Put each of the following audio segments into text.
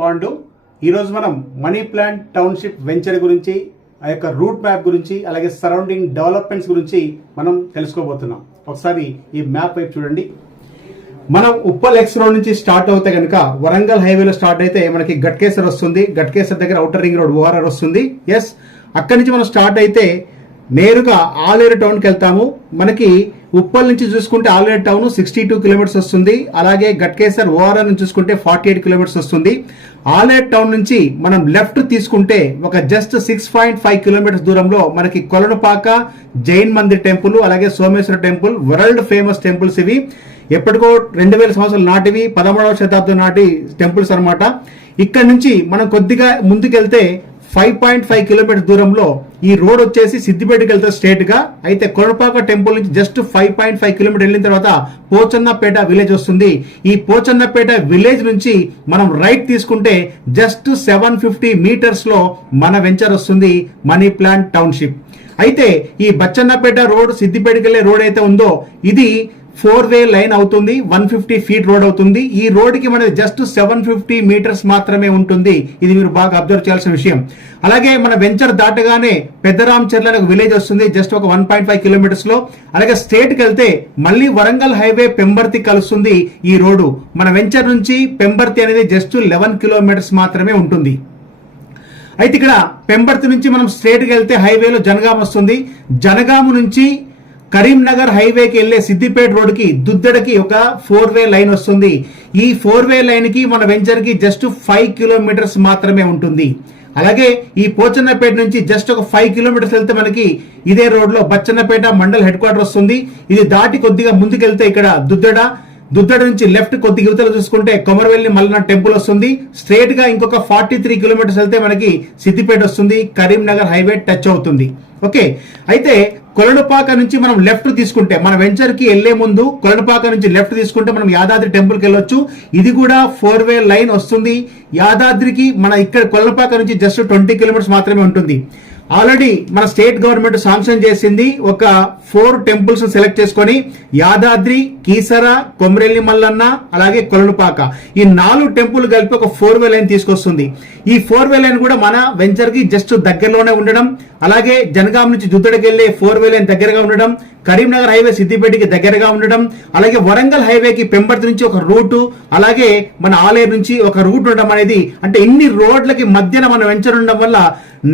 పాండు ఈరోజు మనం money plant township venture గురించి ఆ యొక్క రూట్ మ్యాప్ గురించి అలాగే సరౌండింగ్ డెవలప్మెంట్స్ గురించి మనం తెలుసుకోబోతున్నాం. ఒకసారి ఈ మ్యాప్ వైపు చూడండి. మనం ఉప్పల్ ఎక్స్ రోడ్ నుంచి స్టార్ట్ అవుతే కనుక వరంగల్ హైవేలో స్టార్ట్ అయితే మనకి గట్కేసర్ వస్తుంది. గట్కేసర్ దగ్గర అవుటర్ రింగ్ రోడ్ ఓఆర్ఆర్ వస్తుంది. ఎస్, అక్కడి నుంచి మనం స్టార్ట్ అయితే నేరుగా ఆలేరు టౌన్కి వెళ్తాము. మనకి ఉప్పల్ నుంచి చూసుకుంటే ఆలేరు టౌన్ 62 కిలోమీటర్స్ వస్తుంది. అలాగే గట్కేసర్ ఓఆర్ఆర్ నుంచి చూసుకుంటే 48 కిలోమీటర్స్ వస్తుంది. ఆలేరు టౌన్ నుంచి మనం లెఫ్ట్ తీసుకుంటే ఒక జస్ట్ 6.5 కిలోమీటర్స్ దూరంలో మనకి కొలనుపాక జైన్ మందిర్ టెంపుల్, అలాగే Someshwara temple, world famous temples. ఇవి ఎప్పటికో 2000 సంవత్సరాల నాటివి, 13వ శతాబ్దం నాటి టెంపుల్స్ అనమాట. ఇక్కడ నుంచి మనం కొద్దిగా ముందుకెళ్తే 5.5 కిలోమీటర్ దూరంలో ఈ రోడ్ వచ్చేసి సిద్దిపేటకి వెళ్తే స్ట్రేట్ గా. అయితే కొలపాక టెంపుల్ నుంచి జస్ట్ 5.5 కిలోమీటర్ వెళ్ళిన తర్వాత పోచన్నపేట విలేజ్ వస్తుంది. ఈ పోచన్నపేట విలేజ్ నుంచి మనం రైట్ తీసుకుంటే జస్ట్ 750 మీటర్స్ లో మన వెంచర్ వస్తుంది, మనీ ప్లాంట్ టౌన్షిప్. అయితే ఈ బచ్చన్నపేట రోడ్ సిద్దిపేటకి వెళ్ళే రోడ్ అయితే ఉందో ఇది 4-వే లైన్ అవుతుంది. 150 ఫీట్ రోడ్ అవుతుంది. ఈ రోడ్ కి మనది జస్ట్ 750 మీటర్స్ మాత్రమే ఉంటుంది. ఇది మీరు బాగా అబ్జర్వ్ చేయాల్సిన విషయం. అలాగే మన వెంచర్ దాటగానే పెద్దరాంచెర్ల అనే విలేజ్ వస్తుంది, జస్ట్ ఒక 1.5 కిలోమీటర్స్ లో. అలాగే స్టేట్ కి వెళ్తే మళ్ళీ వరంగల్ హైవే పెంబర్తి కలుస్తుంది ఈ రోడ్డు. మన వెంచర్ నుంచి పెంబర్తి అనేది జస్ట్ 11 కిలోమీటర్స్ మాత్రమే ఉంటుంది. అయితే ఇక్కడ పెంబర్తి నుంచి మనం స్ట్రేట్ కి వెళ్తే హైవేలో జనగాం వస్తుంది. జనగాము నుంచి కరీంనగర్ హైవేకి వెళ్లే సిద్దిపేట రోడ్ కి దుద్దెడకి ఒక 4-వే లైన్ వస్తుంది. ఈ 4-వే లైన్ కి మన వెంచర్ కి జస్ట్ 5 కిలోమీటర్స్ మాత్రమే ఉంటుంది. అలాగే ఈ పోచన్నపేట నుంచి జస్ట్ ఒక 5 కిలోమీటర్స్ వెళ్తే మనకి ఇదే రోడ్ లో బచ్చన్నపేట మండల్ హెడ్ క్వార్టర్ వస్తుంది. ఇది దాటి కొద్దిగా ముందుకెళ్తే ఇక్కడ దుద్దెడ నుంచి లెఫ్ట్ కొద్దిగా యువతలు చూసుకుంటే కొమరవెల్లి మల్లన్న టెంపుల్ వస్తుంది. స్ట్రేట్ గా ఇంకొక 43 కిలోమీటర్స్ వెళ్తే మనకి సిద్దిపేట వస్తుంది. కరీంనగర్ హైవే టచ్ అవుతుంది. ఓకే, అయితే కొలనుపాక నుంచి మనం లెఫ్ట్ తీసుకుంటే మన వెంచర్ కి వెళ్లే ముందు కొలనుపాక నుంచి లెఫ్ట్ తీసుకుంటే మనం యాదాద్రి టెంపుల్ కి వెళ్ళొచ్చు. ఇది కూడా 4-వే లైన్ వస్తుంది. యాదాద్రికి మన ఇక్కడ కొలనుపాక నుంచి జస్ట్ 20 కిలోమీటర్స్ మాత్రమే ఉంటుంది. ఆల్రెడీ మన స్టేట్ గవర్నమెంట్ శాంక్షన్ చేసింది. ఒక 4 టెంపుల్స్ సెలెక్ట్ చేసుకొని యాదాద్రి, కీసర, కొమరెల్లి మల్లన్న, అలాగే కొలనుపాక, ఈ 4 టెంపుల్ కలిపి ఒక 4-వే లైన్ తీసుకొస్తుంది. ఈ 4-వే లైన్ కూడా మన వెంచర్ కి జస్ట్ దగ్గరలోనే ఉండడం, అలాగే జనగాం నుంచి దుద్దడికి వెళ్లే 4-వే లైన్ దగ్గరగా ఉండడం, కరీంనగర్ హైవే సిద్దిపేటకి దగ్గరగా ఉండడం, అలాగే వరంగల్ హైవేకి పెంబర్తి నుంచి ఒక రూటు, అలాగే మన ఆలేరు నుంచి ఒక రూట్ ఉండడం అనేది, అంటే ఇన్ని రోడ్లకి మధ్యన మన వెంచర్ ఉండడం వల్ల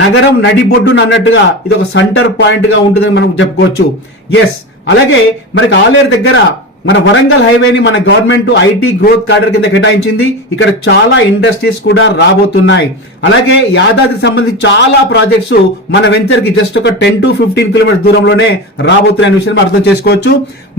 నగరం నడిబొడ్డున అన్నట్టుగా ఇది ఒక సెంటర్ పాయింట్ గా ఉంటుందని మనం చెప్పుకోవచ్చు. ఎస్, అలాగే మనకి ఆలేరు దగ్గర మన వరంగల్ హైవేని మన గవర్నమెంట్ ఐటీ గ్రోత్ కార్డర్ కింద కేటాయించింది. ఇక్కడ చాలా ఇండస్ట్రీస్ కూడా రాబోతున్నాయి. అలాగే యాదాద్రికి సంబంధించి చాలా ప్రాజెక్ట్స్ మన వెంచర్ కి జస్ట్ ఒక 10 to 15 కిలోమీటర్స్ దూరంలోనే రాబోతున్న విషయం అర్థం చేసుకోవచ్చు.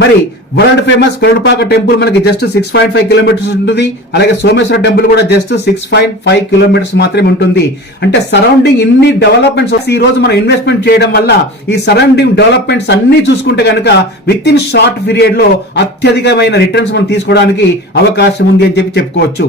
మరి వరల్డ్ ఫేమస్ కొలనుపాక టెంపుల్ మనకి జస్ట్ 6.5 కిలోమీటర్స్ ఉంటుంది. అలాగే సోమేశ్వర టెంపుల్ కూడా జస్ట్ 6.5 కిలోమీటర్స్ మాత్రమే ఉంటుంది. అంటే సరౌండింగ్ ఇన్ని డెవలప్మెంట్స్ ఈ రోజు మనం ఇన్వెస్ట్మెంట్ చేయడం వల్ల ఈ సరౌండింగ్ డెవలప్మెంట్స్ అన్ని చూసుకుంటే కనుక విత్ ఇన్ షార్ట్ పీరియడ్ లో అత్యధికమైన రిటర్న్స్ మనం తీసుకోవడానికి అవకాశం ఉంది అని చెప్పుకోవచ్చు.